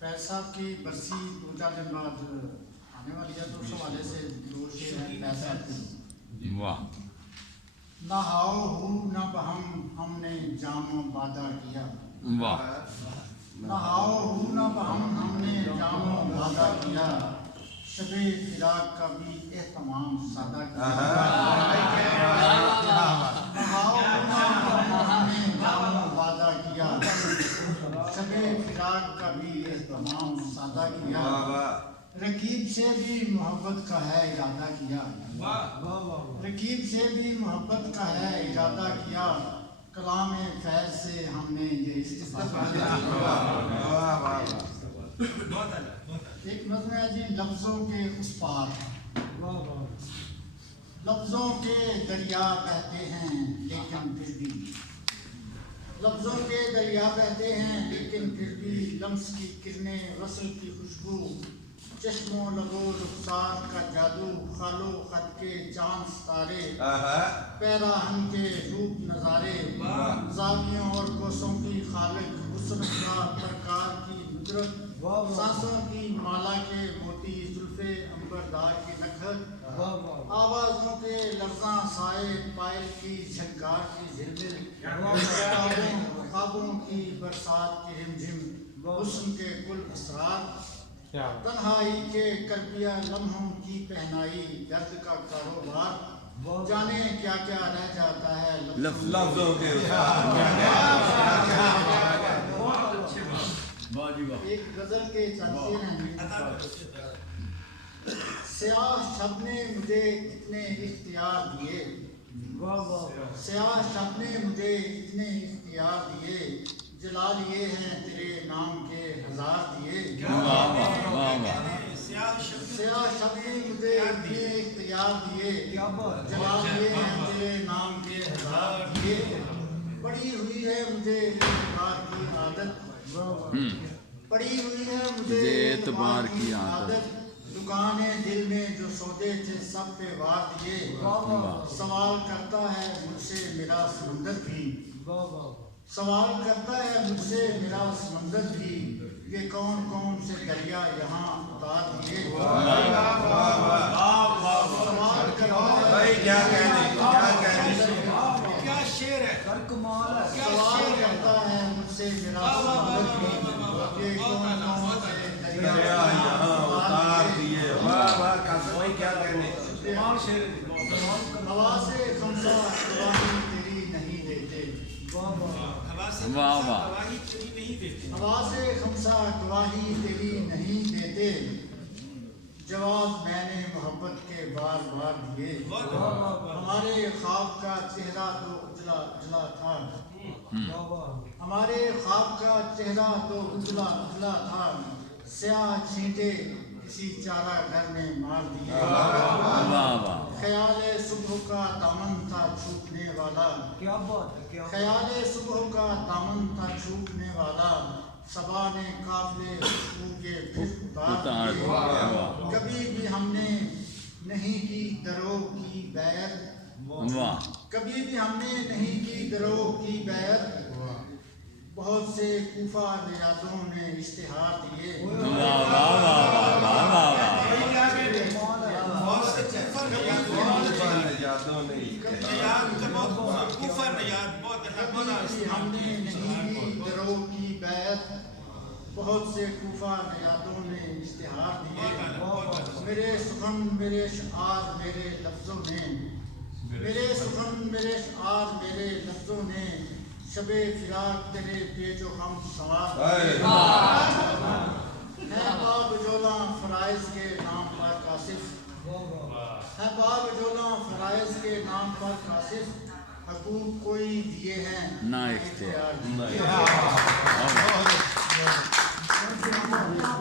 فیض صاحب کی برسی 2-4 دن بعد آنے والی ہے، تو اس حوالے سے 2 شعر ہیں فیض صاحب کی۔ واہ نہ ہاؤ ہوں نہ بہم ہم نے جام و وعدہ کیا، واہ نہ ہاؤ ہوں نہ بہم ہم نے جام و وعدہ کیا، شب فراق کا بھی اہتمام سادہ کیا۔ نہ ہاؤ ہوں نہ بہم ہم نے جام و وعدہ کیا، شب فراق کا بھی اہتمام سادہ کیا، رقیب سے بھی محبت کا ہے ارادہ کیا، رقیب سے بھی محبت کا ہے ارادہ کیا، کلام فیض سے ہم نے یہ استفادہ کیا۔ ایک نظم ہے جی، لفظوں کے اس پار، لفظوں کے دریا بہتے ہیں لیکن پھر بھی، لفظوں کے دریا بہتے ہیں لیکن پھر بھی، لمس کی کرنیں وصل کی خوشبو، چشم و لب و رخسار کا جادو، خال و خط کے چاند ستارے، پیراہن کے روپ نظارے، زاویوں اور کوسوں کی خالق، حسن کا پرکار کی ندرت، سانسوں کی مالا کے موتی، زلف عنبردار کی نکھت، آوازوں کے لرزاں سائے، پائل کی جھنکار کی جھلمل، خوابوں کی برسات کی رمجھم، حسن کے کل اسرار، تنہائی کے کربیہ لمحوں کی پہنائی، درد کا کاروبار، جانے کیا کیا رہ جاتا ہے لفظوں کے ایک غزل کے چند ہیں۔ سیاہ شب نے مجھے اتنے اختیار دیے، سیاہ شب نے مجھے اتنے اختیار دیے، جلا لیے ہیں تیرے نام کے ہزار دیے، سیاہ شب نے مجھے اتنے اختیار دیے، جلا لیے ہیں تیرے نام کے ہزار دیے، پڑی ہوئی ہے مجھے اعتبار کی عادت، پڑی ہوئی ہے مجھے اعتبار کی عادت، دکانیں دل میں جو سودے تھے سب پہ وار دیے، سوال کرتا ہے مجھ سے میرا سمندر بھی، سوال کرتا ہے مجھ سے میرا سمندر بھی، یہ کون کون سے دریا یہاں اتار دیے، سوال کرتا ہے کیا شعر ہے، سوال کرتا ہے مجھ سے میرا سمندر بھی، یہ کون کون سے دریا یہاں اتار دیے، ہوا سے خمسہ گواہی تیری نہیں دیتے، واہ واہ ہوا سے خمسہ گواہی تیری نہیں دیتے، جواب میں نے محبت کے بار بار دیے، ہمارے خواب کا چہرہ تو اجلا اجلا تھا، ہمارے خواب کا چہرہ تو اجلا اجلا تھا، سیاہ چھینٹے کسی چارہ گھر میں مار دیے، خیال صبح کا دامن تھا چھوٹنے والا، خیال صبح کا دامن تھا چھوٹنے والا، صبا نے قافلے خوشبو کے پھر اتار دیے، کبھی بھی ہم نے نہیں کی درو کی بیعت، کبھی بھی ہم نے نہیں کی درو کی بیعت، بہت سے کوفہ نیادوں نے اشتہار دیے، ہم نے نہیں کی درو کی بیعت، بہت سے کوفہ نیادوں نے اشتہار دیے، میرے سخن میرے اشعار میرے لفظوں نے، میرے سخن میرے اشعار میرے لفظوں نے، شب فراق تیرے پیچ و خم سوار دیے، ہے باب جولاں فرائض کے نام پر کاشف، ہے باب جولاں فرائض کے نام پر کاشف، حقوق کوئی دیے ہیں نہ اختیار دیے۔